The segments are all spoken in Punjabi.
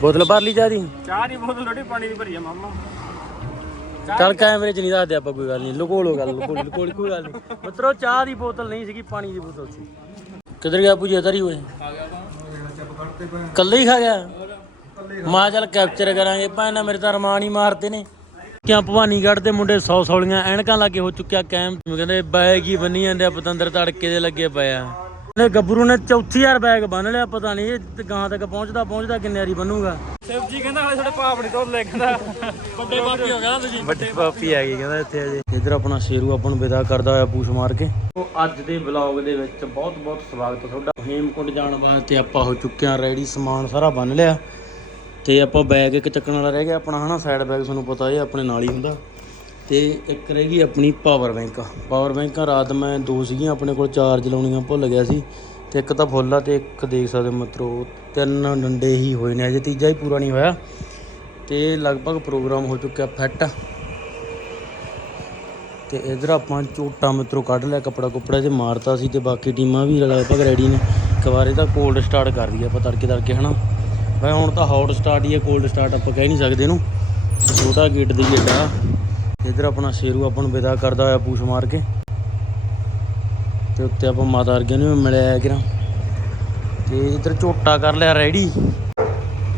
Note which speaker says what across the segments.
Speaker 1: ਬੋਤਲ ਭਰ ਲਈ ਚਾਹ ਦੀ
Speaker 2: ਚਾਹ ਦੀ ਬੋਤਲ ਥੋੜੀ ਪਾਣੀ ਦੀ ਭਰੀ ਆ ਮਾਮਾ।
Speaker 1: ਚੱਲ ਕੈਮਰੇ 'ਚ ਨਹੀਂ ਦੱਸਦੇ ਆਪਾਂ ਕੋਈ ਗੱਲ ਨਹੀਂ। ਲੁਕੋ ਲੋ ਗੱਲ ਲੁਕੋ ਲੁਕੋ ਕੋਈ ਗੱਲ ਨਹੀਂ। ਮਿੱਤਰੋ ਚਾਹ ਦੀ ਬੋਤਲ ਨਹੀਂ ਸੀਗੀ ਪਾਣੀ ਦੀ ਬੋਤਲ ਸੀ। ਕਿੱਧਰ ਗਿਆ ਪੂਜਾ ਤਰੀ ਹੋਏ ਕੱਲੇ ਹੀ ਖਾ ਗਿਆ? ਮਾਂ ਚੱਲ ਕੈਪਚਰ ਕਰਾਂਗੇ। ਭਾਣਾ ਮੇਰੇ ਤਾਂ ਰਮਾਨ ਹੀ ਮਾਰਦੇ ਨੇ। ਕਿਆ ਭਵਾਨੀਗੜ੍ਹ ਦੇ ਮੁੰਡੇ 100 ਸੌਲੀਆਂ ਐਨਕਾਂ ਲਾਗੇ ਹੋ ਚੁੱਕਿਆ ਕੈਮ ਕਹਿੰਦੇ ਬੈਗ ਹੀ ਬੰਨੀ ਜਾਂਦੇ ਆ ਪਤੰਦਰ ਤੜਕੇ ਦੇ ਲੱਗੇ ਪਏ ਆ। ਨੇ ਗੱਭਰੂ ਨੇ ਚੌਥੀ ਵਾਰ ਬੈਗ ਬੰਨ ਲਿਆ ਪਤਾ ਨਹੀਂ ਇਹ ਗਾਂ ਤੱਕ ਪਹੁੰਚਦਾ ਪਹੁੰਚਦਾ ਕਿੰਨੇ ਵਾਰੀ ਬੰਨੂਗਾ।
Speaker 2: ਸਬਜੀ ਕਹਿੰਦਾ ਹਲੇ ਸਾਡੇ ਪਾਪ ਨਹੀਂ ਤੋਂ ਲੈ ਕਹਿੰਦਾ ਵੱਡੇ ਪਾਪੀ ਹੋ ਗਿਆ ਤੁਸੀਂ?
Speaker 1: ਵੱਡੇ ਪਾਪੀ ਆ ਗਏ ਕਹਿੰਦਾ ਇੱਥੇ ਅਜੇ ਇਧਰ ਆਪਣਾ ਸ਼ੇਰੂ ਆਪਾਂ ਨੂੰ ਵਿਦਾ ਕਰਦਾ ਹੋਇਆ ਪੂਛ ਮਾਰ ਕੇ। ਉਹ ਅੱਜ ਦੇ ਵਲੌਗ ਦੇ ਵਿੱਚ ਬਹੁਤ ਬਹੁਤ ਸਵਾਗਤ ਹੈ ਤੁਹਾਡਾ। ਹੇਮਕੁੰਡ ਜਾਣ ਵਾਸਤੇ ਆਪਾਂ ਹੋ ਚੁੱਕੇ ਹਾਂ ਰੈਡੀ ਸਮਾਨ ਸਾਰਾ ਬੰਨ ਲਿਆ। ਤੇ ਆਪਾਂ ਬੈਗ ਇੱਕ ਚੱਕਣ ਵਾਲਾ ਰਹਿ ਗਿਆ ਆਪਣਾ ਹਨਾ? ਸਾਈਡ ਬੈਗ ਤੁਹਾਨੂੰ ਪਤਾ ਇਹ ਆਪਣੇ ਨਾਲ ਹੀ ਹੁੰਦਾ। ਤੇ ਇੱਕ ਰਹਿ ਗਈ ਆਪਣੀ ਪਾਵਰ ਬੈਂਕ ਪਾਵਰ ਬੈਂਕਾਂ ਰਾਤ ਮੈਂ ਦੋ ਸੀਗੀਆਂ, ਆਪਣੇ ਕੋਲ ਚਾਰਜ ਲਾਉਣੀਆਂ ਭੁੱਲ ਗਿਆ ਸੀ। ਤੇ ਇੱਕ ਤਾਂ ਫੁੱਲ ਆ ਤੇ ਇੱਕ ਦੇਖ ਸਕਦੇ ਹੋ ਮਿੱਤਰੋ, ਤਿੰਨ ਡੰਡੇ ਹੀ ਹੋਏ ਨੇ। ਅਜੇ ਤੀਜਾ ਹੀ ਪੂਰਾ ਨਹੀਂ ਹੋਇਆ। ਤੇ ਲਗਭਗ ਪ੍ਰੋਗਰਾਮ ਹੋ ਚੁੱਕਿਆ ਫਿੱਟ ਤੇ ਇਧਰ ਆਪਾਂ ਝੋਟਾ ਮਿੱਤਰੋ ਕੱਢ ਲਿਆ, ਕੱਪੜਾ ਕੁਪੜਾ ਤੇ ਮਾਰਤਾ ਸੀ ਤੇ ਬਾਕੀ ਟੀਮਾਂ ਵੀ ਲਗਭਗ ਰੈਡੀ ਨੇ। ਕਵਾਰੇ ਤਾਂ ਕੋਲਡ ਸਟਾਰਟ ਕਰ ਦਈਏ ਆਪਾਂ ਤੜਕੇ ਤੜਕੇ, ਹਨਾ? ਵੈ ਹੁਣ ਤਾਂ ਹੌਟ ਸਟਾਰਟ ਹੀ ਹੈ ਕੋਲਡ ਸਟਾਰਟ ਆਪਾਂ ਕਹਿ ਨਹੀਂ ਸਕਦੇ ਇਹਨੂੰ। ਛੋਟਾ ਗੇਟ ਦੀ ਏਡਾ ਇਧਰ ਆਪਣਾ ਸ਼ੇਰੂ ਆਪਾਂ ਨੂੰ ਵਿਦਾ ਕਰਦਾ ਹੋਇਆ ਪੂਛ ਮਾਰ ਕੇ। ਤੇ ਉੱਤੇ ਆਪਾਂ ਮਾਤਾ ਵਰਗੇ ਨੂੰ ਵੀ ਮਿਲਿਆ ਕਿਰਾਂ। ਤੇ ਇਧਰ ਝੋਟਾ ਕਰ ਲਿਆ ਰੈਡੀ।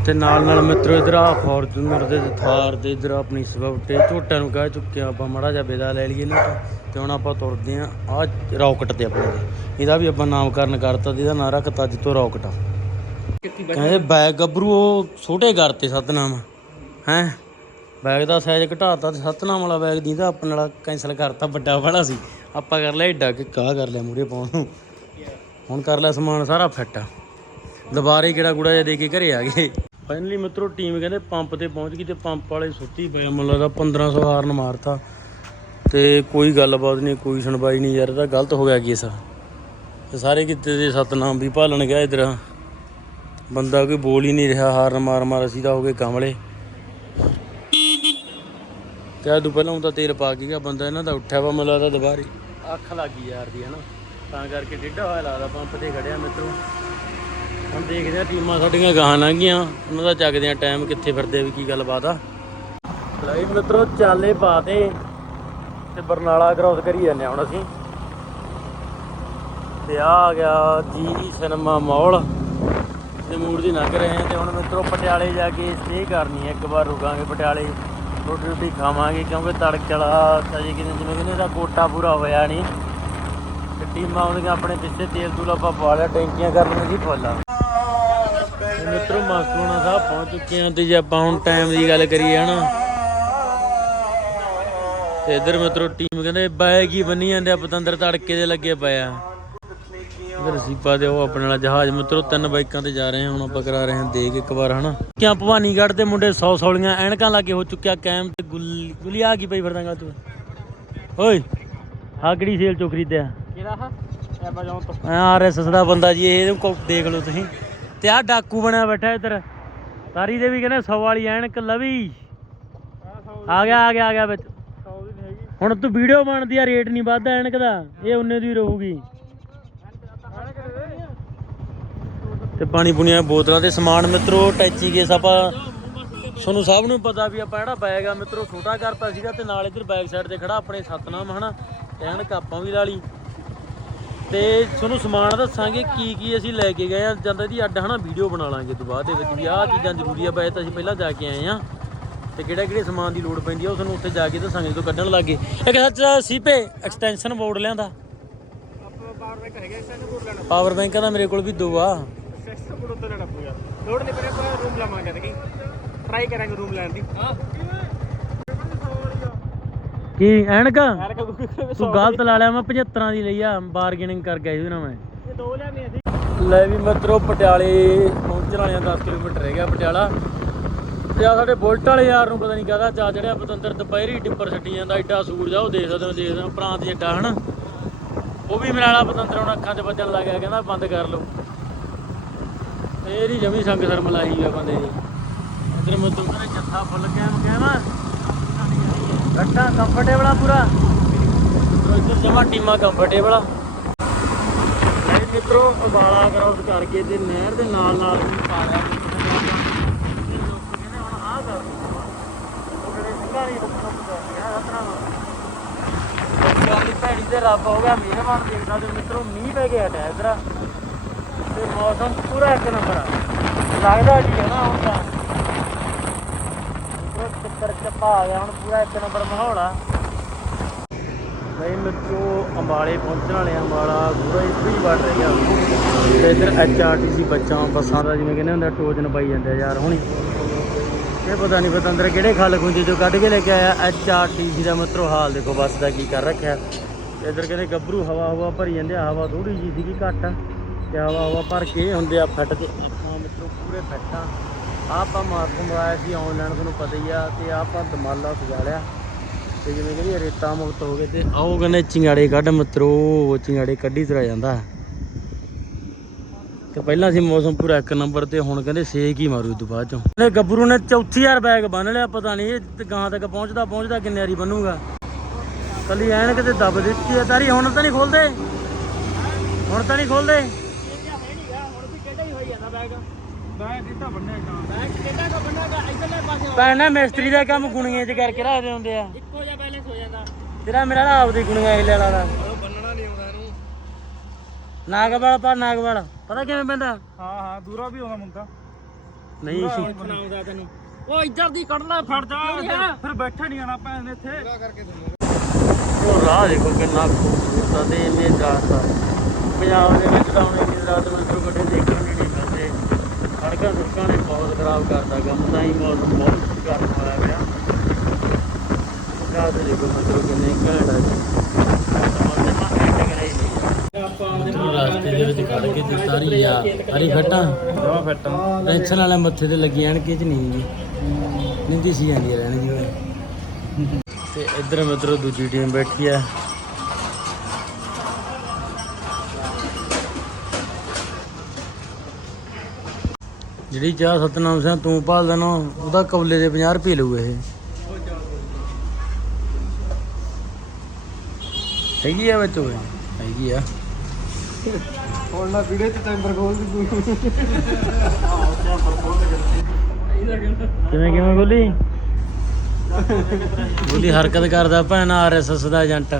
Speaker 1: ਤੇ ਨਾਲ ਨਾਲ ਮਿੱਤਰੋ ਇਧਰ ਆ ਫੋਰਚੂਨਰ ਦੇ ਤੇ ਥਾਰ ਦੇ ਇਧਰ ਆਪਣੀ ਸਵਿਫਟ ਝੋਟਿਆਂ ਨੂੰ ਕਹਿ ਚੁੱਕੇ ਆਪਾਂ ਮੜਾ ਜਿਹਾ ਵਿਦਾ ਲੈ ਲਈਏ ਇਹਨਾਂ ਤੋਂ। ਤੇ ਹੁਣ ਆਪਾਂ ਤੁਰਦੇ ਆ ਆ ਰੌਕਟ ਤੇ ਆਪਣੇ ਇਹਦਾ ਵੀ ਆਪਾਂ ਨਾਮਕਰਨ ਕਰਤਾ ਤੇ ਇਹਦਾ ਨਾਂ ਰੱਖਤਾ ਅੱਜ ਤੋਂ ਰੌਕਟ ਕਹਿੰਦੇ ਬੈਗ ਗੱਭਰੂ ਉਹ ਛੋਟੇ ਕਰਤੇ ਸਤਨਾਮ। ਹੈ? ਬੈਗ ਦਾ ਸਾਈਜ਼ ਘਟਾਤਾ ਤੇ ਸਤਨਾਮ ਵਾਲਾ ਬੈਗ ਦੀਦਾ ਆਪਣੇ ਵਾਲਾ ਕੈਂਸਲ ਕਰਤਾ ਵੱਡਾ ਵਾਲਾ ਸੀ। ਆਪਾਂ ਕਰ ਲਿਆ ਏਡਾ ਕਿ ਕਾਹ ਕਰ ਲਿਆ ਮੂਰੇ ਪਾਉਣ ਨੂੰ। ਹੁਣ ਕਰ ਲਿਆ ਸਮਾਨ ਸਾਰਾ ਫਿੱਟ। ਦੁਬਾਰੇ ਕਿਹੜਾ ਗੁੜਾ ਜਿਹਾ ਦੇ ਕੇ ਘਰੇ ਆ ਗਏ। ਫਾਈਨਲੀ ਮਿੱਤਰੋ ਟੀਮ ਕਹਿੰਦੇ ਪੰਪ ਤੇ ਪਹੁੰਚ ਗਈ ਤੇ ਪੰਪ ਵਾਲੇ ਸੁੱਤੀ ਪਏ ਆ, ਮੈਨੂੰ ਲੱਗਦਾ 1500 ਹਾਰਨ ਮਾਰਤਾ। ਤੇ ਕੋਈ ਗੱਲਬਾਤ ਨਹੀਂ ਕੋਈ ਸੁਣਵਾਈ ਨਹੀਂ ਯਾਰ ਇਹ ਗਲਤ ਹੋ ਗਿਆ ਕੇਸ ਤੇ ਸਾਰੇ ਕਿਤੇ ਦੇ ਸਤਨਾਮ ਵੀ ਭਾਲਣ ਗਿਆ ਇਧਰ। ਬੰਦਾ ਕੋਈ ਬੋਲ ਹੀ ਨਹੀਂ ਰਿਹਾ ਹਾਰਨ ਮਾਰ ਮਾਰ ਅਸੀਂ ਤਾਂ ਹੋ ਗਏ ਕਮਲੇ ਤੇ ਆ ਤੋਂ ਪਹਿਲਾਂ ਹੁੰਦਾ ਤੇਲ ਪਾ ਕੇ ਗਿਆ, ਬੰਦਾ ਇਹਨਾਂ ਦਾ ਉੱਠਿਆ ਵਾ ਮੈਨੂੰ ਲੱਗਦਾ ਦੁਬਾਰੇ। ਅੱਖ ਲੱਗੀ ਯਾਰ ਦੀ, ਹਨਾ? ਤਾਂ ਕਰਕੇ ਡੇਢਾ ਹੋਇਆ ਲੱਗਦਾ ਪੰਪ ਤੇ ਖੜਿਆ ਮਿੱਤਰੋ ਹੁਣ ਦੇਖਦੇ ਆ ਟੀਮਾਂ ਸਾਡੀਆਂ ਗਾਹਾਂ ਲੰਘ ਗਈਆਂ, ਉਹਨਾਂ ਦਾ ਚੱਕਦੇ ਆ ਟਾਈਮ ਕਿੱਥੇ ਫਿਰਦੇ ਵੀ ਕੀ ਗੱਲਬਾਤ ਆ। ਲਈ ਮਿੱਤਰੋ, ਚਾਲੇ ਪਾਤੇ ਤੇ ਬਰਨਾਲਾ ਕ੍ਰਾਸ ਕਰੀ ਜਾਂਦੇ ਆ ਹੁਣ ਅਸੀਂ। ਤੇ ਆ ਗਿਆ ਜੀ ਸਿਨੇਮਾ ਮਾਲ ਤੇ ਮੂਡ ਦੀ ਲੰਘ ਰਹੇ ਆ ਤੇ ਹੁਣ ਮਿੱਤਰੋ ਪਟਿਆਲੇ ਜਾ ਕੇ ਸਟੇ ਕਰਨੀ ਹੈ, ਇੱਕ ਵਾਰ ਰੁਕਾਂਗੇ ਪਟਿਆਲੇ। ਰੋਟੀ ਰੋਟੀ ਖਾਵਾਂਗੇ, ਕਿਉਂਕਿ ਤੜਕਲਾ ਅਜੇ ਕਿਤੇ ਜਿਵੇਂ ਕਹਿੰਦੇ ਇਹਦਾ ਕੋਟਾ ਪੂਰਾ ਹੋਇਆ ਨਹੀਂ ਤੇ ਟੀਮਾਂ ਆਪਣੇ ਪਿੱਛੇ, ਤੇਲ ਤੂਲ ਆਪਾਂ ਪਾ ਲਿਆ, ਟੈਂਕੀਆਂ ਕਰਨੀਆਂ ਜੀ ਫੁੱਲ। ਤੇ ਮਿੱਤਰੋ ਮਸਤੂਣਾ ਸਾਹਿਬ ਪਹੁੰਚ ਚੁੱਕੇ ਹਾਂ ਤੇ ਜੇ ਆਪਾਂ ਹੁਣ ਟਾਈਮ ਦੀ ਗੱਲ ਕਰੀਏ ਹਨਾ। ਤੇ ਇਧਰ ਮਿੱਤਰੋ, ਟੀਮ ਕਹਿੰਦੇ ਬੈਗ ਕੀ ਬੰਨੀ ਜਾਂਦੇ ਆ, ਪਤੰਦਰ ਤੜਕੇ ਦੇ ਲੱਗੇ ਪਏ ਇਧਰ ਸੀਪਾ ਦੇ ਉਹ ਆਪਣੇ ਨਾਲ ਜਹਾਜ਼। ਮਿੱਤਰੋ ਤਿੰਨ ਬਾਈਕਾਂ ਤੇ ਜਾ ਰਹੇ ਹਾਂ ਹੁਣ ਆਪਾਂ ਕਰਾ ਰਹੇ ਹਾਂ ਦੇਖ ਇੱਕ ਵਾਰ ਹਨਾ? ਕਿਆ ਭਵਾਨੀਗੜ੍ਹ ਦੇ ਮੁੰਡੇ 100 ਸੌਲੀਆਂ ਐਨਕਾਂ ਲਾਗੇ ਹੋ ਚੁੱਕਿਆ ਕੈਮ ਤੇ ਗੁੱਲੀ ਆ ਕੀ ਪਈ ਫਿਰਦਾਗਾ ਤੂੰ ਓਏ ਆ ਕਿਹੜੀ ਸੇਲ ਚੋਂ ਖਰੀਦਿਆ?
Speaker 2: ਕਿਹਦਾ ਹਾ ਐਮਾਜ਼ੋਨ ਤੋਂ।
Speaker 1: ਆਰਐਸਐਸ ਦਾ ਬੰਦਾ ਜੀ ਇਹਨੂੰ ਕੋ ਦੇਖ ਲਓ ਤੁਸੀਂ। ਤੇ ਆ ਡਾਕੂ ਬਣਿਆ ਬੈਠਾ ਇੱਧਰ। ਤਾਰੀ ਦੇ ਵੀ ਕਹਿੰਦੇ 100 ਵਾਲੀ ਐਨਕ ਲਵੀ। ਆ ਗਿਆ ਆ ਗਿਆ ਆ ਗਿਆ ਵਿੱਚ। ਹੁਣ ਤੂੰ ਵੀਡੀਓ ਬਣਦੀ ਆ ਰੇਟ ਨਹੀਂ ਵੱਧਦਾ ਐਨਕ ਦਾ। ਇਹ ਉਨੇ ਦੀ ਰਹੂਗੀ ਤੇ ਪਾਣੀ ਪੁਣੀਆਂ ਬੋਤਲਾਂ ਤੇ ਸਮਾਨ ਮਿੱਤਰੋ ਟੈਚੀ ਕੇਸ ਆਪਾਂ ਤੁਹਾਨੂੰ ਸਭ ਨੂੰ ਪਤਾ ਵੀ ਆਪਾਂ ਜਿਹੜਾ ਬੈਗ ਆ ਮਿੱਤਰੋ ਛੋਟਾ ਕਰਤਾ ਸੀਗਾ ਤੇ ਨਾਲ ਇੱਧਰ ਬੈਕ ਸਾਈਡ ਤੇ ਖੜਾ ਆਪਣੇ ਸਤਨਾਮ ਹਨਾ? ਐਨਕ ਆਪਾਂ ਵੀ ਲਾ ਲਈ। ਤੇ ਤੁਹਾਨੂੰ ਸਮਾਨ ਦੱਸਾਂਗੇ ਕੀ ਕੀ ਅਸੀਂ ਲੈ ਕੇ ਗਏ ਆ। ਜਾਂਦਾ ਦੀ ਅੱਡ ਹਨਾ ਵੀਡੀਓ ਬਣਾ ਲਾਂਗੇ ਤੋਂ ਬਾਅਦ ਦੇ ਵਿੱਚ ਵੀ ਆਹ ਚੀਜ਼ਾਂ ਜ਼ਰੂਰੀ ਆ। ਵੈਸੇ ਤਾਂ ਅਸੀਂ ਪਹਿਲਾਂ ਜਾ ਕੇ ਆਏ ਆ ਤੇ ਕਿਹੜਾ ਕਿਹੜੇ ਸਮਾਨ ਦੀ ਲੋੜ ਪੈਂਦੀ ਆ ਉਹ ਤੁਹਾਨੂੰ ਉੱਥੇ ਜਾ ਕੇ ਦੱਸਾਂਗੇ ਜਦੋਂ ਕੱਢਣ ਲੱਗੇ। ਇੱਕ ਸੱਚ ਸੀਪੇ ਐਕਸਟੈਂਸ਼ਨ ਬੋਰਡ ਲਿਆਂਦਾ।
Speaker 2: ਪਾਵਰ ਬੈਂਕ ਹੈਗਾ ਇਸ ਨੂੰ ਕੋਲ ਲੈਣਾ।
Speaker 1: ਪਾਵਰ ਬੈਂਕਾਂ ਦਾ ਮੇਰੇ ਕੋਲ ਵੀ ਦੋ ਆ।
Speaker 2: ਸੈਕਸ ਕੋਲ ਉੱਤੇ ਲੈਣਾ ਪਊਗਾ ਲੋੜ ਨਹੀਂ ਪਰੇ ਆਪਾਂ ਰੂਮ ਲਵਾਂਗੇ ਤੇ ਟਰਾਈ ਕਰਾਂਗੇ ਰੂਮ ਲੈਣ ਦੀ। ਹਾਂ
Speaker 1: ਕੀ ਐਨਕ?
Speaker 2: ਯਾਰ ਕਾ
Speaker 1: ਤੂੰ ਗਲਤ ਲਾ ਲਿਆ ਮੈਂ 75 ਦੀ ਲਈ ਆ ਬਾਰਗੇਨਿੰਗ ਕਰ ਗਿਆ ਇਹਦੇ ਨਾਲ ਮੈਂ।
Speaker 2: ਇਹ ਦੋ ਲਿਆਣੀ ਅਸੀਂ
Speaker 1: ਲੈ ਵੀ ਮਿੱਤਰੋ ਪਟਿਆਲੇ ਪਹੁੰਚਣ ਵਾਲਿਆਂ 10 ਕਿਲੋਮੀਟਰ ਰਹਿ ਗਿਆ ਪਟਿਆਲਾ। ਤੇ ਆ ਸਾਡੇ ਬੁਲਟ ਵਾਲੇ ਯਾਰ ਨੂੰ ਪਤਾ ਨਹੀਂ ਕਾਹਦਾ ਚਾ ਚੜਿਆ ਪਤੰਦਰ ਦੁਪਹਿਰੀ ਟਿੱਪਰ ਛੱਡੀ ਜਾਂਦਾ ਐਡਾ ਸੂਰਜ ਆ ਉਹ ਦੇਖ ਸਕਦੇ ਹੋ ਦੇਖਦੇ ਹੋ ਪ੍ਰਾਂਤ ਜਿੱਡਾ ਹਨਾ ਉਹ ਵੀ ਮੇਰੇ ਵਾਲਾ ਪਤੰਦਰ ਹੁਣ ਅੱਖਾਂ 'ਚ ਵੱਜਣ ਲੱਗ ਗਿਆ ਕਹਿੰਦਾ ਬੰਦ ਕਰ ਲਓ। ਤੇ ਜਮੀ ਸੰਗ ਸਰ ਮਲਾਈ ਆ ਬੰਦੇ ਦੀ। ਇਧਰ ਮੁੱਦੂ ਕਰੇ ਜੱਥਾ ਫੁੱਲ ਕੈਮ ਕਹਿਵਾ? ਗੱਟਾ ਕੰਫਰਟੇਬਲ ਆ ਪੂਰਾ। ਇਧਰ ਜਮਾ ਟੀਮਾ ਕੰਫਰਟੇਬਲ ਆ। ਮਿੱਤਰੋ, ਉਬਾਲਾ ਕਰਾਉਸ ਕਰਕੇ ਤੇ ਨਹਿਰ ਦੇ ਨਾਲ ਨਾਲ ਵੀ ਪਾ ਰਿਹਾ ਤੇ ਰੱਬ ਹੋ ਗਿਆ, ਮਿਹਰਬਾਨ ਦੇਖਦਾ ਤੇ ਮਿੱਤਰੋ, ਮੀਂਹ ਪੈ ਗਿਆ ਟੈ ਤੇ ਮੌਸਮ ਪੂਰਾ ਇੱਕ ਨੰਬਰ ਆ। ਲੱਗਦਾ ਜੀ ਹੈ ਨਾ ਹੁਣ ਤਾਂ। ਮਿੱਤਰੋ ਚੱਕਰ ਚੱਪਾ ਆ ਗਿਆ ਹੁਣ ਪੂਰਾ ਇੱਕ ਨੰਬਰ ਮਾਹੌਲ ਆ। ਬਈ ਮਿੱਤਰੋ ਅੰਬਾਲੇ ਪਹੁੰਚਣ ਵਾਲੇ ਅੰਬਾਲਾ ਪੂਰਾ ਇੱਥੇ ਹੀ ਵੜ ਰਹਿ ਤੇ ਇੱਧਰ ਐਚਆਰਟੀਸੀ ਬੱਚਾਂ ਬੱਸਾਂ ਦਾ ਜਿਵੇਂ ਕਹਿੰਦੇ ਹੁੰਦਾ ਆ, ਟੋਚਨ ਪਾਈ ਜਾਂਦੇ ਯਾਰ ਹੁਣੀ। ਇਹ ਪਤਾ ਨਹੀਂ ਪਤਾ ਅੰਦਰ ਕਿਹੜੇ ਖੱਲ ਖੁੰਝੇ ਚੋਂ ਕੱਢ ਕੇ ਲੈ ਕੇ ਆਇਆ ਐਚਆਰਟੀਸੀ ਦਾ ਮਿੱਤਰੋ ਹਾਲ ਦੇਖੋ ਬੱਸ ਦਾ ਕੀ ਕਰ ਰੱਖਿਆ। ਤੇ ਇੱਧਰ ਕਹਿੰਦੇ ਗੱਭਰੂ ਹਵਾ ਹਵਾ ਭਰੀ ਜਾਂਦੇ ਆ ਹਵਾ ਥੋੜੀ ਜੀ ਸੀਗੀ ਘੱਟ। ਤੇ ਹਵਾ ਹਵਾ ਭਰ ਕੇ ਹੁੰਦੇ ਆ ਫਿੱਟ ਤੇ ਆਪਾਂ ਮਿੱਤਰੋ ਪੂਰੇ ਫਿੱਟ। ਆਪਾਂ ਮਾਸਕ ਮੰਗਵਾਇਆ ਸੀ ਆਨਲਾਈਨ ਤੁਹਾਨੂੰ ਪਤਾ ਹੀ ਆ ਤੇ ਆਪਾਂ ਦਮਾਲਾ ਸਜਾ ਲਿਆ। ਤੇ ਜਿਵੇਂ ਕਹਿੰਦੀ ਰੇਤਾ ਮੁਕਤ ਹੋ ਗਏ ਤੇ ਆਓ ਕਹਿੰਦੇ ਚਿੰਗਾੜੇ ਕੱਢ ਮਿੱਤਰੋ ਚਿੰਗਾੜੇ ਕੱਢੀ ਤੁਰਿਆ ਜਾਂਦਾ। ਤੇ ਪਹਿਲਾਂ ਸੀ ਮੌਸਮ ਪੂਰਾ ਇੱਕ ਨੰਬਰ ਤੇ ਹੁਣ ਕਹਿੰਦੇ ਸੇਕ ਹੀ ਮਾਰੂ ਇਦੋਂ ਬਾਅਦ ਚੋਂ। ਇਹ ਗੱਭਰੂ ਨੇ ਚੌਥੀ ਵਾਰ ਬੈਗ ਬੰਨ ਲਿਆ ਪਤਾ ਨਹੀਂ ਇਹ ਤੇ ਗਾਂ ਤੱਕ ਪਹੁੰਚਦਾ ਪਹੁੰਚਦਾ ਕਿੰਨੇ ਵਾਰੀ ਬੰਨੂਗਾ। ਕੱਲੀ ਐਨ ਕਿਤੇ ਦੱਬ ਦਿੱਤੀ ਆ ਤਾਰੀ ਹੁਣ ਤਾਂ ਨਹੀਂ ਖੋਲਦੇ। ਹੁਣ ਤਾਂ ਨਹੀਂ ਖੋਲਦੇ
Speaker 2: ਹੁਣ ਵੀ ਕਿਹੜਾ ਹੀ ਹੋਈ ਜਾਂਦਾ ਬੈਗ ਬੈਗ ਕਿੱਦਾਂ ਬੰਨਿਆ ਬੈਗ ਕਿੱਦਾਂ ਕੋ ਬੰਨਾਗਾ ਇਧਰਲੇ ਪਾਸੇ
Speaker 1: ਪੈਣਾ ਮਿਸਤਰੀ ਦਾ ਕੰਮ ਗੁਣੀਆਂ 'ਚ ਕਰਕੇ ਰੱਖਦੇ ਹੁੰਦੇ ਆ।
Speaker 2: ਇੱਕੋ ਜਿਹਾ ਬੈਲੈਂਸ ਹੋ ਜਾਂਦਾ।
Speaker 1: ਤੇਰਾ ਮੇਰਾ ਨਾ ਆਪਦੀ ਗੁਣੀਆਂ ਹਿੱਲੇ ਵਾਲਾ ਦਾ
Speaker 2: ਉਹ ਬੰਨਣਾ ਨਹੀਂ ਆਉਂਦਾ ਇਹਨੂੰ।
Speaker 1: ਨਾਗਵਾਲ ਪਰ ਨਾਗਵਾਲ। ਪਤਾ ਕਿਵੇਂ ਪੈਂਦਾ
Speaker 2: ਹਾਂ ਹਾਂ ਦੂਰਾ ਵੀ ਆਉਂਦਾ ਮੁੰਡਾ।
Speaker 1: ਨਹੀਂ ਸੀ।
Speaker 2: ਬਣਾਉਂਦਾ ਤੈਨੂੰ ਉਹ ਇੱਧਰ ਦੀ ਕੱਢ ਲੈ ਫੜ ਜਾ। ਫਿਰ ਬੈਠਾ ਨਹੀਂ ਆਣਾ ਭੈਣ ਨੇ ਇੱਥੇ। ਪੂਰਾ ਕਰਕੇ
Speaker 1: ਉਹ ਰਾਹ ਦੇਖੋ ਕਿੰਨਾ ਖੂਬਸੂਰਤ ਤੇ ਇੰਨੇ ਆ ਪੰਜਾਬ ਦੇ ਵਿੱਚ ਤਾਂ ਇੰਨੀ ਦਰਖਤ ਮਿੱਤਰੋ ਗੱਡੇ ਦੇਖਣ ਨੂੰ ਨਹੀਂ ਸੜਕਾਂ ਸੁੜਕਾਂ ਨੇ ਬਹੁਤ ਖਰਾਬ ਕਰਤਾ ਕੰਮ ਤਾਂ ਹੀ ਮੌਸਮ ਬਹੁਤ ਗਰਮ ਹੋਇਆ ਪਿਆ ਰਾਹ ਤੇ ਦੇਖੋ ਮਿੱਤਰੋ ਕਿੰਨੇ ਘੈਂਟ ਆ ਜੀ। ਆਪਾਂ ਆਪਦੇ ਰਸਤੇ ਦੇ ਵਿੱਚ ਖੜ ਕੇ ਤੇ ਸਾਰੀ ਆ ਹਰੀ ਫੱਟਾਂ।
Speaker 2: ਜਮਾ ਫਿੱਟ।
Speaker 1: ਟੈਨਸ਼ਨ ਵਾਲੇ ਮੱਥੇ ਤੇ ਲੱਗੀ ਐਨਕ ਚ ਨਹੀਂ ਜੀ। ਨਿੰਦੀ ਸੀ ਜਾਂਦੀ ਰਹਿਣ ਜੀ ਤੇ ਇੱਧਰ ਮਿੱਤਰੋ ਦੂਜੀ ਟੀਮ ਬੈਠੀ ਆ। ਜਿਹੜੀ ਚਾਹ ਸਤਨਾਮ ਸਿੰਘ ਤੂੰ ਭਾਲ ਦੇਣਾ ਉਹਦਾ ਕੌਲੇ ਦੇ 50 ਰੁਪਏ ਲਊ ਇਹ। ਹੈਗੀ ਆ ਵਿੱਚ ਹੈਗੀ ਆ।
Speaker 2: ਹੁਣ ਨਾ ਵੀਡੀਓ ਚ ਟੈਂਪਰ ਖੋਲ ਦੀ।
Speaker 1: ਕਿਵੇਂ ਕਿਵੇਂ ਬੋਲੀ ਬੋਲੀ ਹਰਕਤ ਕਰਦਾ ਭੈਣ ਆਰਐਸਐਸ ਦਾ ਏਜੰਟ।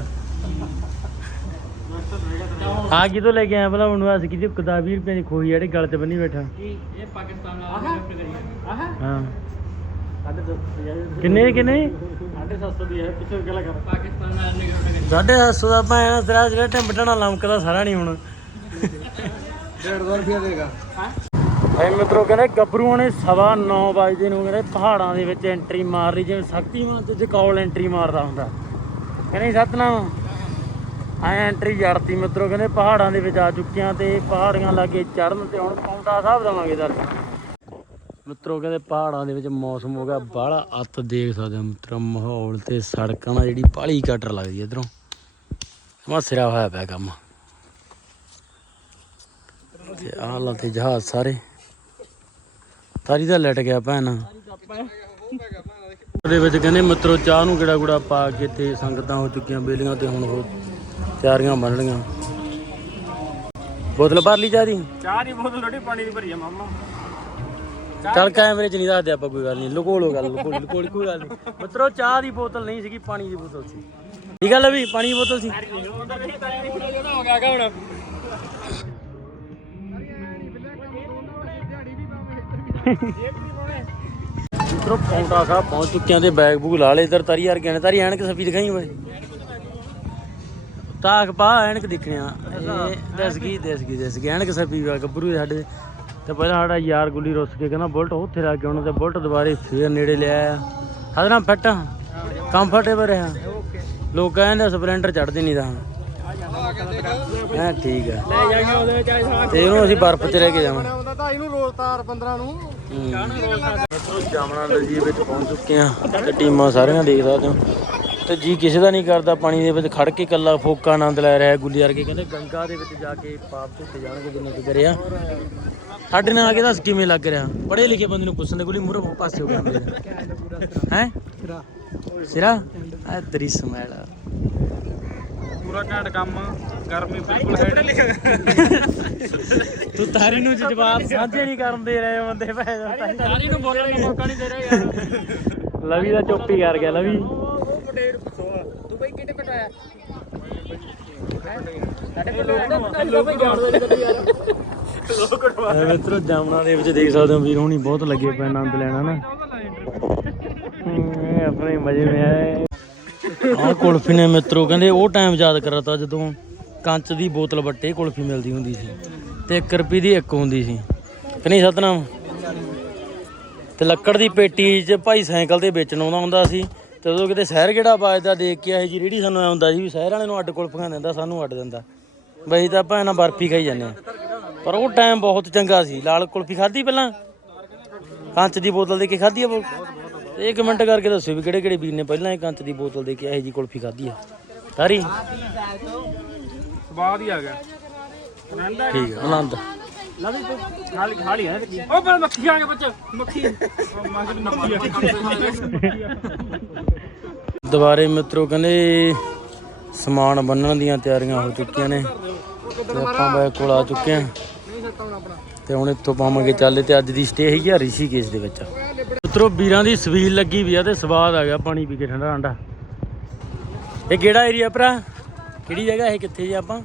Speaker 1: ਆ ਕਿਤੋਂ ਲੈ ਕੇ ਆਇਆ ਭਲਾ ਹੁਣ? ਵਾਸ ਕਿਤੇ ਕੁਦਾ 20 ਰੁਪਏ ਦੀ ਖੋਈ ਜਿਹੜੇ ਗਲ 'ਚ ਬੰਨੀ ਬੈਠਾ।
Speaker 2: ਇਹ ਪਾਕਿਸਤਾਨ ਵਾਲਾ ਗਿਫਟ ਕਰੀ ਆਹ।
Speaker 1: ਹਾਂ।
Speaker 2: ਸਾਡੇ ਤੋਂ
Speaker 1: ਕਿੰਨੇ ਕਿੰਨੇ
Speaker 2: 750 ਦੀ ਹੈ ਪਿੱਛੇ ਗੱਲ ਕਰ। ਪਾਕਿਸਤਾਨ ਵਾਲਾ ਨੇ ਗਿਫਟ ਕਰੀ
Speaker 1: ਸਾਢੇ 700 ਦਾ ਭੈਣ ਤੇਰਾ ਜਿਹੜਾ ਟੰਬਟਣਾ ਲਮਕਦਾ ਸਾਰਾ ਨਹੀਂ ਹੁਣ।
Speaker 2: 150 ਰੁਪਏ ਦੇਗਾ। ਹਾਂ।
Speaker 1: ਐ ਮਿੱਤਰੋ ਕਹਿੰਦੇ ਗੱਭਰੂਆਂ ਨੇ ਸਵਾ 9 ਵਜੇ ਨੂੰ ਕਹਿੰਦੇ ਪਹਾੜਾਂ ਦੇ ਵਿੱਚ ਐਂਟਰੀ ਮਾਰ ਲਈ ਜਿਵੇਂ ਸ਼ਕਤੀਮਾਨ ਤੇ ਜਕੌਲ ਐਂਟਰੀ ਮਾਰਦਾ ਹੁੰਦਾ। ਕਹਿੰਦੇ ਸਤਨਾਮ ਐਂਟਰੀ ਜੜਤੀ ਮਿੱਤਰੋ, ਕਹਿੰਦੇ ਪਹਾੜਾਂ ਦੇ ਵਿੱਚ ਆ ਚੁੱਕਿਆਂ ਤੇ ਪਹਾੜੀਆਂ ਲਾਗੇ ਚੜਨ ਤੇ ਹੁਣ ਪੌਂਟਾ ਸਾਹਿਬ ਦਵਾਂਗੇ ਦਰਸ਼ਨ। ਮਿੱਤਰੋ, ਕਹਿੰਦੇ ਪਹਾੜਾਂ ਦੇ ਵਿੱਚ ਮੌਸਮ ਹੋ ਗਿਆ ਬਾਹਲਾ ਅੱਤ, ਦੇਖ ਸਕਦੇ ਹੋ ਮਿੱਤਰੋ, ਮਾਹੌਲ ਤੇ ਸੜਕਾਂ ਦਾ ਜਿਹੜੀ ਬਾਹਲੀ ਕਟਰ ਲੱਗਦੀ ਇਧਰੋਂ। ਮਾ ਹੋਇਆ ਪਿਆ ਕੰਮ। ਤੇ ਆਹ ਲਾ ਤੇ ਜਹਾਜ਼ ਸਾਰੇ। ਤਾਰੀ ਦਾ ਲਟ ਗਿਆ ਭੈਣ। ਦੇ ਵਿੱਚ ਕਹਿੰਦੇ ਮਿੱਤਰੋ, ਚਾਹ ਨੂੰ ਕਿਹੜਾ ਗੁੜਾ ਪਾ ਕੇ ਤੇ ਸੰਗਤਾਂ ਹੋ ਚੁੱਕੀਆਂ ਬੇਲੀਆਂ ਤੇ ਹੁਣ ਉਹ ਤਿਆਰੀਆਂ ਬਣ ਰਹੀਆਂ। ਬੋਤਲ ਭਰ ਲਈ ਚਾਹ ਦੀ
Speaker 2: ਚਾਹ ਦੀ ਬੋਤਲ ਥੋੜੀ ਪਾਣੀ ਦੀ ਭਰੀ ਆ ਮਾਮਾ।
Speaker 1: ਚੱਲ ਕੈਮਰੇ 'ਚ ਨਹੀਂ ਦੱਸਦੇ ਆਪਾਂ ਕੋਈ ਗੱਲ ਨਹੀਂ। ਲੁਕੋ ਲੋ ਗੱਲ ਲੁਕੋ ਲੁਕੋ ਕੋਈ ਗੱਲ ਨਹੀਂ। ਮਿੱਤਰੋ ਚਾਹ ਦੀ ਬੋਤਲ ਨਹੀਂ ਸੀਗੀ ਪਾਣੀ ਦੀ ਬੋਤਲ ਸੀ। ਕੀ ਗੱਲ ਵੀ ਪਾਣੀ ਦੀ ਬੋਤਲ ਸੀ? ਮਿੱਤਰੋ ਪੌਂਟਾ ਸਾਹਿਬ ਪਹੁੰਚ ਚੁੱਕਿਆਂ ਤੇ ਬੈਗ ਬੂਗ ਲਾ ਲਏ ਇਧਰ। ਤਰੀ ਯਾਰ ਗਏ ਤਰੀ ਐਨਕ ਸਫੀ ਦਿਖਾਈ ਓਏ। ਤਾਕ ਪਾ ਐਨਕ ਦਿਖਣਿਆ ਇਹ ਦੱਸ ਗਈ ਦੱਸ ਗਈ ਦੱਸ ਗਈ। ਐਨਕ ਸਫੀ ਵਾ ਗੱਭਰੂ ਸਾਡੇ। ਤੇ ਪਹਿਲਾਂ ਸਾਡਾ ਯਾਰ ਗੁੱਲੀ ਰੁੱਸ ਕੇ ਕਹਿੰਦਾ ਬੁਲਟ ਉੱਥੇ ਲਾ ਕੇ ਉਹਨਾਂ ਤੇ ਬੁਲਟ ਦੁਬਾਰੇ ਫੇਰ ਨੇੜੇ ਲਿਆਇਆ ਸਾਡੇ ਨਾਲ ਫਿੱਟ ਕੰਫਰਟੇਬਲ ਰਿਹਾ। ਲੋਕ ਕਹਿੰਦੇ ਸਪਲੈਂਡਰ ਚੜਦੇ ਨਹੀਂ ਤਾਂ। ਹਾਂ ਠੀਕ ਆ। ਤੇ ਇਹਨੂੰ ਅਸੀਂ ਬਰਫ਼ 'ਚ ਲੈ ਕੇ ਜਾਵਾਂ।
Speaker 2: ਤਾਂ ਇਹਨੂੰ ਰੋਲ ਤਾਰ 15 ਨੂੰ।
Speaker 1: ਮਿੱਤਰੋ ਜਾਮਣਾ ਨਦੀ ਵਿੱਚ ਪਹੁੰਚ ਚੁੱਕੇ ਆ ਤੇ ਟੀਮਾਂ ਸਾਰੀਆਂ ਦੇਖ ਸਕਦੇ ਹੋ। ਤੇ ਜੀ ਕਿਸੇ ਦਾ ਨਹੀਂ ਕਰਦਾ ਪਾਣੀ ਦੇ ਵਿੱਚ ਖੜ ਕੇ ਕੱਲਾ ਫੋਕਾ ਆਨੰਦ ਲੈ ਰਿਹਾ ਗੁੱਲੀ ਵਰਗੇ ਕਹਿੰਦੇ ਗੰਗਾ ਦੇ ਵਿੱਚ ਜਾ ਕੇ ਪਾਪ ਧੁੱਤੇ ਜਾਣਗੇ ਜਿੰਨਾ ਕੁ ਕਰਿਆ। ਸਾਡੇ ਨਾਲ ਆ ਕੇ ਦੱਸ ਕਿਵੇਂ ਲੱਗ ਰਿਹਾ? ਪੜ੍ਹੇ ਲਿਖੇ ਬੰਦੇ ਨੂੰ ਪੁੱਛਣ ਦੇ ਗੁੱਲੀ ਮੂਰੇ ਪਾਸੇ ਹੋ ਗਿਆ ਮੇਰੇ ਹੈ? ਸਿਰਾ? ਆ ਤੇਰੀ ਸਮੈਲ
Speaker 2: ਪੂਰਾ ਘੈਂਟ ਕੰਮ ਗਰਮੀ ਬਿਲਕੁਲ ਹੈ
Speaker 1: ਤੂੰ ਤਾਰੀ ਨੂੰ ਜਵਾਬ ਸਾਂਝੇ ਨਹੀਂ ਕਰਨ ਦੇ ਰਹੇ ਬੰਦੇ ਭੈ
Speaker 2: ਤਾਰੀ ਨੂੰ ਬੋਲਣ ਦਾ ਮੌਕਾ ਨਹੀਂ ਦੇ ਰਿਹਾ ਯਾਰ।
Speaker 1: ਲਵੀ ਦਾ ਚੁੱਪੀ ਕਰ ਗਿਆ ਲਵੀ।
Speaker 2: ਪੁੱਛੋ ਤੂੰ ਬਈ ਸਾਡੇ
Speaker 1: ਐ ਮਿੱਤਰੋ ਜਾਮਣਾ ਦੇ ਵਿੱਚ ਦੇਖ ਸਕਦੇ ਹੋ ਵੀਰ ਹੁਣੀ ਬਹੁਤ ਲੱਗੇ ਪਏ ਆਨੰਦ ਲੈਣਾ ਨਾ ਆਪਣੇ ਮਜ਼ੇ ਮੇ ਆਏ ਆਹ ਕੁਲਫੀ ਨੇ ਮਿੱਤਰੋ ਕਹਿੰਦੇ ਉਹ ਟਾਈਮ ਯਾਦ ਕਰਾਤਾ ਜਦੋਂ ਕੰਚ ਦੀ ਬੋਤਲ ਵੱਟੇ ਕੁਲਫੀ ਮਿਲਦੀ ਹੁੰਦੀ ਸੀ ਤੇ 1 ਰੁਪਏ ਦੀ ਇੱਕ ਹੁੰਦੀ ਸੀ ਕਿ ਨਹੀਂ ਸਤਨਾਮ ਤੇ ਲੱਕੜ ਦੀ ਪੇਟੀ 'ਚ ਭਾਈ ਸਾਈਕਲ ਤੇ ਵੇਚਣ ਆਉਂਦਾ ਹੁੰਦਾ ਸੀ ਤੇ ਉਦੋਂ ਕਿਤੇ ਸ਼ਹਿਰ ਕਿਹੜਾ ਬਾਜਦਾ ਦੇਖ ਕੇ ਇਹ ਜੀ ਰੇੜੀ ਸਾਨੂੰ ਐ ਹੁੰਦਾ ਸੀ ਵੀ ਸ਼ਹਿਰ ਵਾਲੇ ਨੂੰ ਅੱਡ ਕੁਲਫੀਆਂ ਦਿੰਦਾ ਸਾਨੂੰ ਅੱਡ ਦਿੰਦਾ। ਬਈ ਤਾਂ ਆਪਾਂ ਇਹਨਾਂ ਬਰਫੀ ਖਾਈ ਜਾਂਦੇ ਆ ਪਰ ਉਹ ਟਾਈਮ ਬਹੁਤ ਚੰਗਾ ਸੀ। ਲਾਲ ਕੁਲਫੀ ਖਾਧੀ ਪਹਿਲਾਂ? ਕੰਚ ਦੀ ਬੋਤਲ ਦੇ ਕੇ ਖਾਧੀ ਆ ਤੇ ਇੱਕ ਮਿੰਟ ਕਰਕੇ ਦੱਸਿਓ ਵੀ ਕਿਹੜੇ ਕਿਹੜੇ ਵੀਰ ਨੇ ਪਹਿਲਾਂ ਇਹ ਕੰਚ ਦੀ ਬੋਤਲ ਦੇ ਕੇ ਇਹੋ ਜੀ ਕੁਲਫੀ ਖਾਧੀ ਆ। ਸਾਰੀ
Speaker 2: ਸਵਾਦ ਹੀ ਆ ਗਿਆ।
Speaker 1: ਠੀਕ ਆ
Speaker 2: ਉਹ ਪਰ ਮੱਖੀ ਆ ਬੱਚਾ। ਮੱਖੀ। ਆ
Speaker 1: ਦੁਬਾਰੇ ਮਿੱਤਰੋ ਕਹਿੰਦੇ ਸਮਾਨ ਬੰਨਣ ਦੀਆਂ ਤਿਆਰੀਆਂ ਹੋ ਚੁੱਕੀਆਂ ਨੇ ਤੇ ਆਪਾਂ ਬੈਕ ਕੋਲ ਆ ਚੁੱਕੇ ਹਾਂ। ਤੇ ਹੁਣ ਇੱਥੋਂ ਪਾਵਾਂਗੇ ਚੱਲ ਤੇ ਅੱਜ ਦੀ ਸਟੇ ਹੈਗੀ ਆ ਰਿਸ਼ੀਕੇਸ਼ ਦੇ ਵਿੱਚ। ਮਿੱਤਰੋ ਵੀਰਾਂ ਦੀ ਸਵੀਲ ਲੱਗੀ ਵੀ ਆ ਤੇ ਸਵਾਦ ਆ ਗਿਆ ਪਾਣੀ ਪੀ ਕੇ ਠੰਡਾ ਠੰਡਾ। ਇਹ ਕਿਹੜਾ ਏਰੀਆ ਭਰਾ? ਕਿਹੜੀ ਜਗ੍ਹਾ ਇਹ ਕਿੱਥੇ ਜੀ ਆਪਾਂ?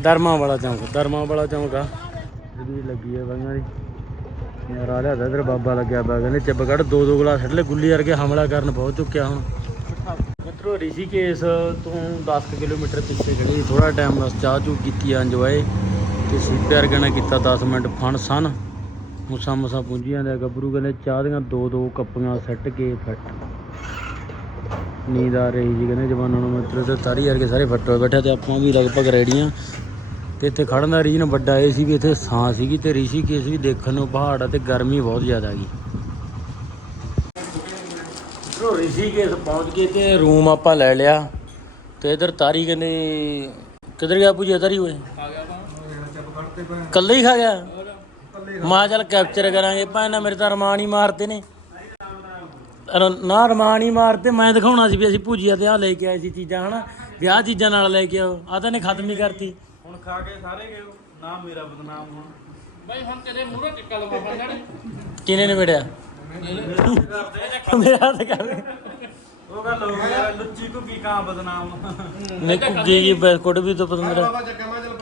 Speaker 1: ਦਰਮਾ ਵਾਲਾ ਚੌਂਕ ਦਰਮਾ ਵਾਲਾ ਚੌਂਕ ਆ। ਸਵੀਲ ਲੱਗੀ ਆ ਬਾਈਆਂ ਦੀ। ਯਾਰ ਲਿਆ ਇਧਰ, ਬਾਬਾ ਲੱਗਿਆ ਪਿਆ ਕਹਿੰਦੇ ਚੱਬ ਕੱਢ ਦੋ ਦੋ ਗਲਾਸ ਛੱਡ ਗੁੱਲੀ ਵਰਗੇ ਹਮਲਾ ਕਰਨ ਪਹੁੰਚ ਚੁੱਕਿਆ ਹੁਣ। ਮਿੱਤਰੋ ਰਿਸ਼ੀਕੇਸ਼ ਤੋਂ 10 ਕਿਲੋਮੀਟਰ ਪਿੱਛੇ ਖੜੀ ਥੋੜਾ ਟਾਈਮ ਬਸ ਚਾਹ ਚੂ ਕੀਤੀ ਆ ਇੰਜੋਏ ਤੇ ਸੀਪੇ ਵਰਗੇ ਨੇ ਕੀਤਾ 10 ਮਿੰਟ ਫਨ ਸਨ। ਮੁਸਾ ਮੁਸਾ ਪੁੰਜੀਆਂ ਦੇ ਗੱਭਰੂ ਕਹਿੰਦੇ, ਚਾਹ ਦੀਆਂ ਦੋ ਦੋ ਕੱਪੀਆਂ ਸੱਟ ਕੇ ਫੱਟ। ਨੀਂਦ ਆ ਰਹੀ ਜੀ ਕਹਿੰਦੇ ਜਵਾਨਾਂ ਨੂੰ, ਮਿੱਤਰੋ, ਤੇ ਤਾਰੀ ਵਰਗੇ ਸਾਰੇ ਫੱਟੋ ਹੋਏ ਬੈਠੇ ਤੇ ਆਪਾਂ ਵੀ ਲਗਭਗ ਰੈਡੀਆਂ ਤੇ ਇੱਥੇ ਖੜਨ ਦਾ ਰੀਜਨ ਵੱਡਾ ਇਹ ਸੀ ਵੀ ਇੱਥੇ ਸਾਂ ਸੀਗੀ ਤੇ ਰਿਸ਼ੀਕੇਸ਼ ਵੀ ਦੇਖਣ ਨੂੰ ਪਹਾੜ ਆ ਤੇ ਗਰਮੀ ਬਹੁਤ ਜ਼ਿਆਦਾ ਗਈ ਮਿੱਤਰੋ ਰਿਸ਼ੀਕੇਸ਼ ਪਹੁੰਚ ਗਏ ਤੇ ਰੂਮ ਆਪਾਂ ਲੈ ਲਿਆ ਤੇ ਇਧਰ ਤਾਰੀ ਕਹਿੰਦੇ, ਕਿੱਧਰ ਗਿਆ ਪੂਜਾ ਤਾਰੀ ਓਏ? ਕੱਲੇ ਹੀ ਖਾ ਗਿਆ? ਮਾਂ ਚੱਲ ਕੈਪਚਰ ਕਰਾਂਗੇ ਭਾਣਾ ਮੇਰੇ ਤਾਂ ਰਮਾਨ ਹੀ ਮਾਰਦੇ ਨੇ ਨਾ ਰਮਾਨ ਹੀ ਮਾਰਦੇ ਮੈਂ ਦਿਖਾਉਣਾ ਸੀ ਵੀ ਅਸੀਂ ਭੁਜੀਆ ਤੇ ਆ ਲੈ ਕੇ ਆਏ ਸੀ ਚੀਜ਼ਾਂ, ਹਨਾ? ਵਿਆਹ ਚੀਜ਼ਾਂ ਨਾਲ ਲੈ ਕੇ ਆਓ ਆ ਤਾਂ ਨੇ ਖਤਮ ਹੀ ਕਰਤੀ।
Speaker 2: ਹੁਣ ਖਾ ਕੇ ਸਾਰੇ ਗਏ ਨਾ ਮੇਰਾ ਬਦਨਾਮ ਹੁਣ। ਬਈ ਹੁਣ ਤੇਰੇ ਮੂਹਰੇ ਟਿੱਕਾ ਲਵਾ ਬੰਦਾ ਨੇ।
Speaker 1: ਕਿਨੇ ਨੇ ਵੜਿਆ ਮੇਰਾ ਹੱਥ ਕਰ
Speaker 2: ਉਹ ਗੱਲ ਹੋ ਗਈ ਲੁੱਚੀ ਕੋ ਕੀ ਕਾਂ ਬਦਨਾਮ।
Speaker 1: ਨੇ ਕੁੱਗੀ ਜੀ ਬਿਸਕੁਟ ਵੀ ਤੋਂ ਪਤੰਦਰ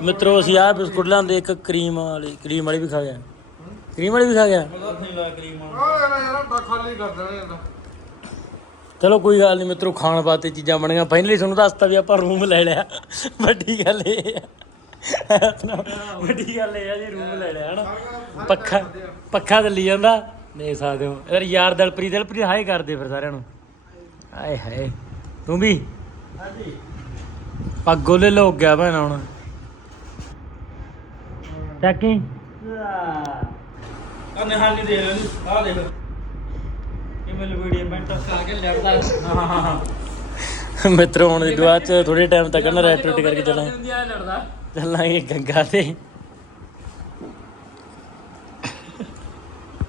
Speaker 1: ਮਿੱਤਰੋ ਅਸੀਂ ਆਹ ਬਿਸਕੁਟ ਲਿਆਂਦੇ ਇੱਕ ਕਰੀਮ ਵਾਲੀ ਕਰੀਮ ਵਾਲੀ ਵੀ ਖਾ ਗਿਆ। ਕਰੀਮ ਵਾਲੀ ਵੀ ਖਾ ਗਿਆ?
Speaker 2: ਕਰੀਮ
Speaker 1: ਚਲੋ ਕੋਈ ਗੱਲ ਨਹੀਂ ਮਿੱਤਰੋ ਖਾਣ ਵਾਸਤੇ ਚੀਜ਼ਾਂ ਬਣੀਆਂ। ਫਾਈਨਲੀ ਤੁਹਾਨੂੰ ਦੱਸਤਾ ਵੀ ਆਪਾਂ ਰੂਮ ਲੈ ਲਿਆ। ਵੱਡੀ ਗੱਲ ਇਹ ਆ। ਵੱਡੀ ਗੱਲ ਇਹ ਆ ਜੀ ਰੂਮ ਲੈ ਲਿਆ ਹਨਾ? ਪੱਖਾ ਪੱਖਾ ਚੱਲੀ ਜਾਂਦਾ ਦੇਖ ਸਕਦੇ ਹੋ। ਯਾਰ ਯਾਰ ਦਲਪ੍ਰੀਤ ਦਲਪ੍ਰੀਤ ਹਾਈ ਕਰਦੇ ਫਿਰ ਸਾਰਿਆਂ ਨੂੰ। ਆਏ ਹਾਏ। ਤੂੰ ਵੀ? ਹਾਂਜੀ ਪੱਗੋਲੇ ਲੋਕ ਗਿਆ ਭੈਣਾ ਹੁਣ। ਚੱਕੀ?
Speaker 2: ਆ ਨਿਹਾਲੀ ਦੇ ਲੈ ਆ ਦੇਖ ਕਿਵੇਂ ਵੀਡੀਓ ਪੈਂਟ ਖਾ ਕੇ ਲੜਦਾ ਹਾਂ ਹਾਂ ਹਾਂ।
Speaker 1: ਮਿੱਤਰੋ ਹੁਣ ਦੀ ਦੁਆ ਚ ਥੋੜੇ ਟਾਈਮ ਤੱਕ ਨਾ ਰੈਟ ਰੂਟ ਕਰਕੇ
Speaker 2: ਲੜਦਾ।
Speaker 1: ਚੱਲਾਂਗੇ ਗੰਗਾ ਤੇ।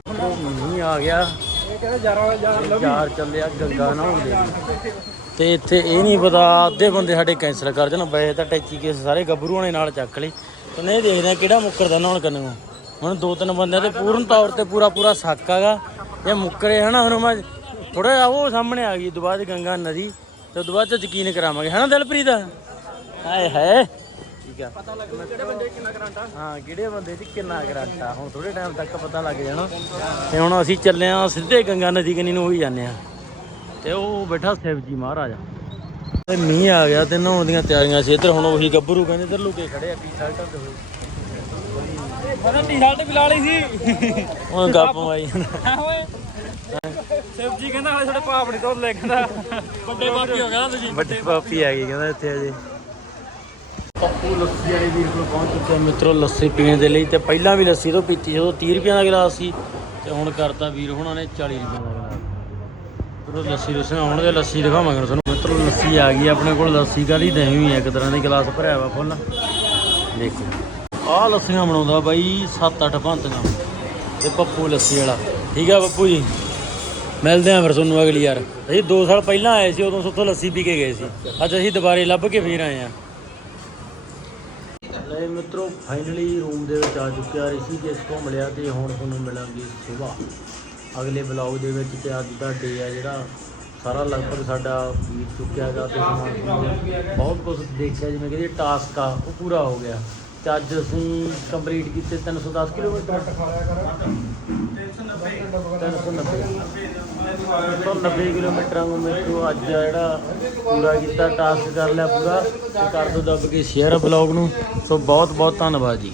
Speaker 1: ਮੀਂਹ ਆ ਗਿਆ।
Speaker 2: ਇਹ ਕਹਿੰਦਾ ਯਾਰ ਯਾਰ
Speaker 1: ਯਾਰ ਚੱਲਿਆ ਗੰਗਾ ਨਹਾਉਂਦੇ ਨੇ। ਤੇ ਇੱਥੇ ਇਹ ਨਹੀਂ ਪਤਾ, ਅੱਧੇ ਬੰਦੇ ਸਾਡੇ ਕੈਂਸਲ ਕਰ ਜਾਣ ਬਏ ਤਾਂ ਟੈਚੀ ਕੇਸ ਸਾਰੇ ਗੱਭਰੂਆਂ ਨੇ ਨਾਲ ਚੱਕ ਲਈ ਤੇ ਨਹੀਂ ਦੇਖਦੇ ਕਿਹੜਾ ਮੁੱਕਰਦਾ ਨਹਾਉਣ ਕੰਨੇ ਨੂੰ ਹੁਣ ਦੋ ਤਿੰਨ ਬੰਦਿਆਂ ਤੇ ਪੂਰਨ ਤੌਰ ਤੇ ਪੂਰਾ ਪੂਰਾ ਸੱਕ ਹੈਗਾ। ਇਹ ਮੁੱਕਰੇ ਹਨਾ, ਹੁਣ ਮੈਂ ਥੋੜਾ ਜਿਹਾ ਉਹ ਸਾਹਮਣੇ ਆ ਗਈ ਦੁਬਾਰਾ ਗੰਗਾ ਨਦੀ, ਤੇ ਦੁਬਾਰਾ ਚ ਯਕੀਨ ਕਰਾਵਾਂਗੇ। ਹਨਾ ਦਿਲਪ੍ਰੀਤ? ਹਾਏ ਹਾਏ। ਠੀਕ ਆ।
Speaker 2: ਪਤਾ ਲੱਗੂ ਕਿਹੜੇ ਬੰਦੇ ਕਿੰਨਾ ਕਰੰਟ ਆ।
Speaker 1: ਹਾਂ ਕਿਹੜੇ ਬੰਦੇ 'ਚ ਕਿੰਨਾ ਕਰੰਟ ਆ। ਹੁਣ ਥੋੜੇ ਟਾਈਮ ਤੱਕ ਪਤਾ ਲੱਗ ਜਾਣਾ। ਤੇ ਹੁਣ ਅਸੀਂ ਚੱਲੇ ਆ ਸਿੱਧੇ ਗੰਗਾ ਨਦੀ ਕਨੀ ਨੂੰ ਹੋਈ ਜਾਂਦੇ ਆ। ਤੇ ਉਹ ਬੈਠਾ ਸ਼ਿਵ ਜੀ ਮਹਾਰਾਜ। ਤੇ ਮੀਂਹ ਆ ਗਿਆ ਤੇ ਨਹਾਉਣ ਦੀਆਂ ਤਿਆਰੀਆਂ ਸੀ। ਇੱਧਰ ਹੁਣ ਉਹੀ ਗੱਭਰੂ ਕਹਿੰਦੇ ਇੱਧਰ ਲੁਕੇ ਖੜੇ ਆ ਟੀ-ਸ਼ਰਟਾਂ ਤੇ ਹੋਏ
Speaker 2: ਮੈਂ ਟੀ-ਸ਼ਰਟ ਵੀ ਲਾ ਲਈ ਸੀ।
Speaker 1: ਉਹ ਗੱਪ ਮਾਈ ਜਾਂਦਾ।
Speaker 2: ਹਾਂ ਓਏ। ਸਬਜੀ ਕਹਿੰਦਾ ਹਾਲੇ ਸਾਡੇ ਭਾਪ ਨਹੀਂ ਤੋਂ ਲੈ ਕਹਿੰਦਾ ਵੱਡੇ ਬਾਪੀ ਹੋ ਗਿਆ ਤੁਸੀਂ।
Speaker 1: ਵੱਡੇ ਪਾਪੀ ਆ ਗਏ ਕਹਿੰਦਾ ਇੱਥੇ ਅਜੇ। ਪੱਪੂ ਲੱਸੀ ਵਾਲੇ ਵੀਰ ਕੋਲ ਪਹੁੰਚ ਚੁੱਕੇ ਮਿੱਤਰੋ, ਲੱਸੀ ਪੀਣ ਦੇ ਲਈ ਤੇ ਪਹਿਲਾਂ ਵੀ ਲੱਸੀ ਤੋਂ ਪੀਤੀ, ਜਦੋਂ 30 ਰੁਪਏ ਦਾ ਗਲਾਸ ਸੀ ਤੇ ਹੁਣ ਕਰਤਾ ਵੀਰ ਹੁਣਾਂ ਨੇ 40 ਰੁਪਏ ਦਾ ਗਲਾਸ। ਮਿੱਤਰੋ, ਲੱਸੀ ਰੁੱਸੇ ਆਉਣ ਦੇ ਲੱਸੀ ਦਿਖਾਵਾਂਗੇ ਤੁਹਾਨੂੰ। ਮਿੱਤਰੋ, ਲੱਸੀ ਆ ਗਈ, ਆਪਣੇ ਕੋਲ ਲੱਸੀ ਕਾਹਦੀ, ਦਹੀਂ ਹੋਈ ਹੈ ਇੱਕ ਤਰ੍ਹਾਂ ਦੀ ਗਲਾਸ ਭਰਿਆ ਵਾ ਫੁੱਲ। ਦੇਖੋ, ਆਹ ਲੱਸੀਆਂ ਬਣਾਉਂਦਾ ਬਾਈ 7-8 ਭਾਂਤੀਆਂ। ਤੇ ਪੱਪੂ ਲੱਸੀ ਵਾਲਾ। ਠੀਕ ਆ ਪੱਪੂ ਜੀ? ਮਿਲਦੇ ਆਂ ਫਿਰ ਤੁਹਾਨੂੰ ਅਗਲੀ ਯਾਰ ਅਸੀਂ 2 ਸਾਲ ਪਹਿਲਾਂ ਆਏ ਸੀ, ਉਦੋਂ ਸੁੱਥੋਂ ਲੱਸੀ ਪੀ ਕੇ ਗਏ ਸੀ। ਅੱਜ ਅਸੀਂ ਦੁਬਾਰੇ ਲੱਭ ਕੇ ਫੇਰ ਆਏ ਆ ਲੈ ਮਿੱਤਰੋ ਫਾਈਨਲੀ ਰੂਮ ਦੇ ਵਿੱਚ ਆ ਚੁੱਕਿਆ ਰਿਸ਼ੀਕੇਸ਼ ਤੋਂ ਮਿਲਿਆ ਤੇ ਹੁਣ ਤੁਹਾਨੂੰ ਮਿਲਾਂਗੇ ਸਵੇਰ। ਅਗਲੇ ਬਲੌਗ ਦੇ ਵਿੱਚ ਤੇ ਅੱਜ ਦਾ ਡੇ ਆ ਜਿਹੜਾ। ਸਾਰਾ ਲਗਭਗ ਸਾਡਾ ਬੀਤ ਚੁੱਕਿਆ ਗਾ ਤੇ ਸਮਾਂ ਬਹੁਤ ਕੁਝ ਦੇਖਿਆ, ਜਿਵੇਂ ਕਿ ਟਾਸਕ ਆ, ਉਹ ਪੂਰਾ ਹੋ ਗਿਆ। ਤੇ ਅੱਜ ਅਸੀਂ ਕੰਪਲੀਟ ਕੀਤੇ 310 ਕਿਲੋਮੀਟਰ। 390 ਕਿਲੋਮੀਟਰਾਂ ਨੂੰ ਮੈਨੂੰ ਅੱਜ ਆ ਜਿਹੜਾ ਪੂਰਾ ਕੀਤਾ ਟਾਸਕ ਕਰ ਲਿਆ ਪੂਰਾ। ਤੇ ਕਰ ਦੋ ਦੱਬ ਕੇ ਸ਼ੇਅਰ ਬਲੌਗ ਨੂੰ। ਸੋ ਬਹੁਤ ਬਹੁਤ ਧੰਨਵਾਦ ਜੀ।